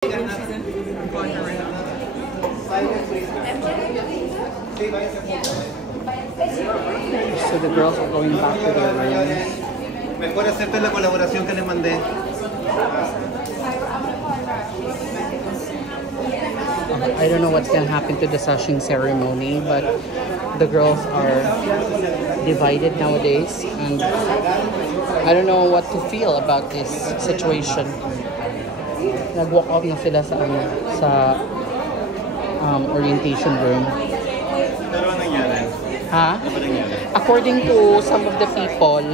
So the girls are going back to their rooms. Mejor acepta la colaboración que les mandé. I don't know what's gonna happen to the sashing ceremony, but the girls are divided nowadays, and I don't know what to feel about this situation. Nag-walk out na sila sa orientation room. Pero ano nangyari? Ha? Ano nangyari? According to some of the people,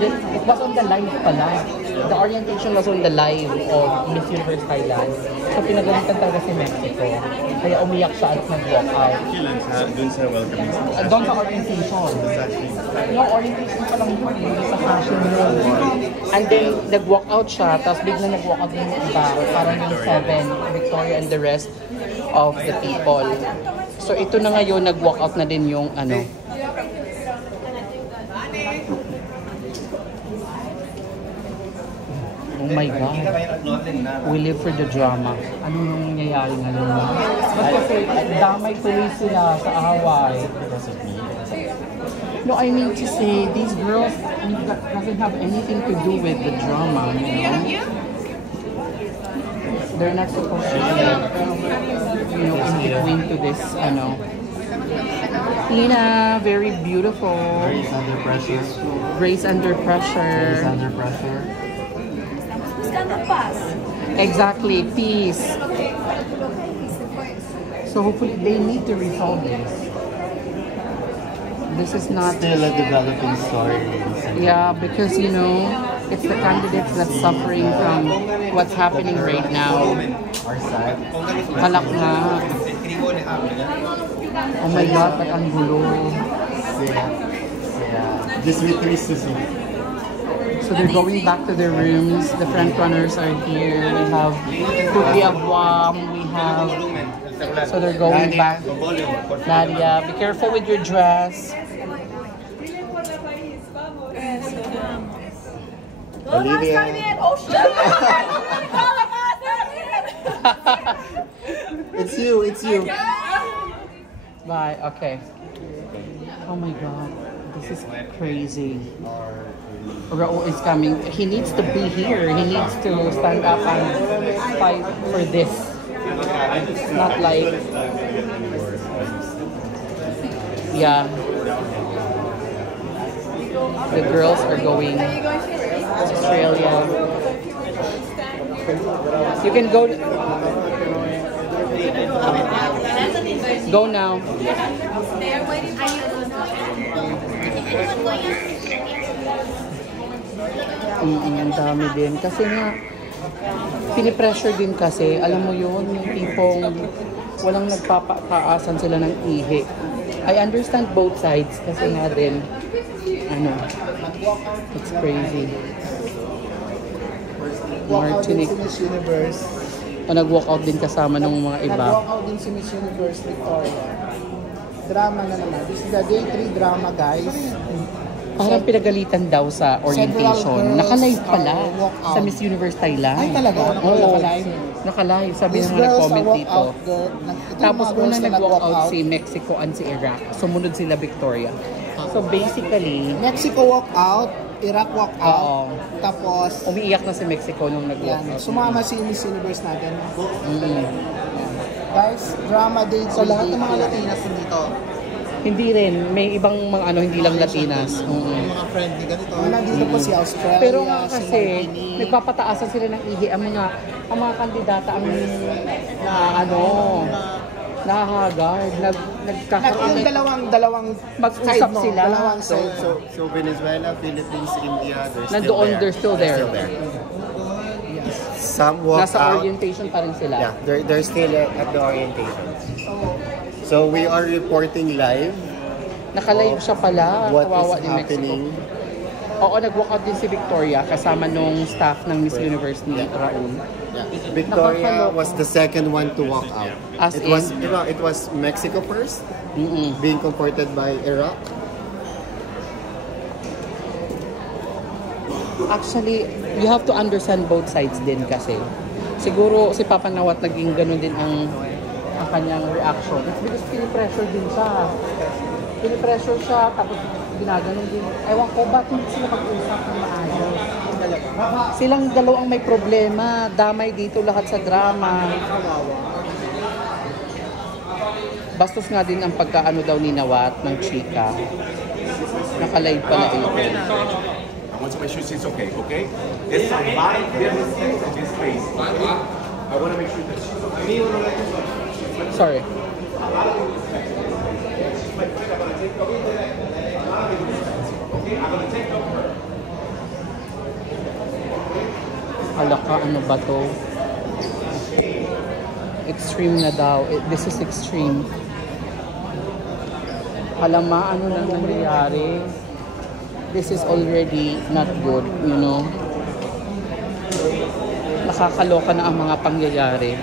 it was on the live pala. The orientation was on the live of Miss Universe Thailand. So pinagalitan talaga si Mexico. Kaya umiyak siya at nag-walk out. Kailan sa dun sa welcoming? Doon sa orientation. Yung orientation pa lang yun, sa fashion room. And then nag-walk out siya, tapos bigla nag-walk out yung iba. Parang yung 7, Victoria and the rest of the people. So ito na ngayon, nag-walk out na din yung ano. Oh my God. We live for the drama. Ano nung nangyayari ngayon? Kasi damay tuloy sila sa away. No, I mean to say, these girls doesn't have anything to do with the drama, you know? They're not supposed to be, you know, in between to this, ano. Lina, very beautiful. Grace under pressure. Grace under pressure. Grace under pressure. Exactly, peace. So hopefully they need to resolve this. This is not Still a developing story. yeah, because you know it's the candidates that's suffering from what's happening right now. Our side. Halak na. Oh my God, ba't ang gulo? Just with twist to see. So they're going back to their rooms. The front runners are here. We have Kuya Guam. We have. So they're going back. Nadia, be careful with your dress. Olivia. It's you. It's you. Bye. Okay. Oh my God, this is crazy. Raul is coming. He needs to be here. He needs to stand up and fight for this. Not like, yeah. The girls are going to Australia. You can go. Go now. Ang dami din. Kasi nga, pinipressure din kasi, alam mo yun, yung tipong walang nagpapataasan sila ng ihi. I understand both sides kasi nga din, ano, it's crazy. Martinique. Miss Universe. Nag-walk out din kasama ng mga iba. Nag-walk out din si Miss Universe Victoria. Drama na naman. This is the day 3 drama, guys. Parang pinagalitan daw sa orientation. Naka-live pala sa Miss Universe Thailand. Ay, talaga? Oo, naka-live. Sabi ng mga comment dito. Tapos una nag-walk out si Mexico and si Iraq. Sumunod sila Victoria. So basically, Mexico walk out, Iraq walk out. Tapos, umiiyak na si Mexico nung nag-walk out. sumama si Miss Universe natin. Guys, drama date. So lahat ng mga Latinas dito. Hindi rin. May ibang mga ano, hindi lang Latinas. Mga friendly ganito. Nandito po si Australia. Pero nga kasi, nagpapataasan sila ng ihi. Ang mga kandidata ang nahahagard. Nagkakaroon. Dalawang mag-usap sila. Dalawang side. So Venezuela, Philippines, India, They're still there. Some walk Nasa out. orientation pa rin sila. Yeah, they're still at the orientation. So we are reporting live. Naka-live siya pala. What Kawawa is ni Mexico. happening? Oo, nag-walk out din si Victoria kasama nung staff ng Miss Universe ni Raul. Yeah. Victoria was the second one to walk out. As It was Mexico first, being comforted by Iraq. Actually, you have to understand both sides din kasi. Siguro si Papa Nawat naging ganun din ang kanyang reaction. It's because pinipressure din siya. Pinipressure siya, tapos ginaganon din. Ewan ko, ba't hindi sila mag-usap ng maayos? Silang dalawang may problema. Damay dito lahat sa drama. Bastos nga din ang pagkaano daw ni Nawat ng chika. Nakalive pala ito. I want to make sure she's okay, okay? It's my business in this space. I want to make sure that she's okay. Sorry. Alaka, ano ba to? Extreme na daw. This is extreme. Alama, ano na nangyayari? This is already not good, you know? Nakakaloka na ang mga pangyayari.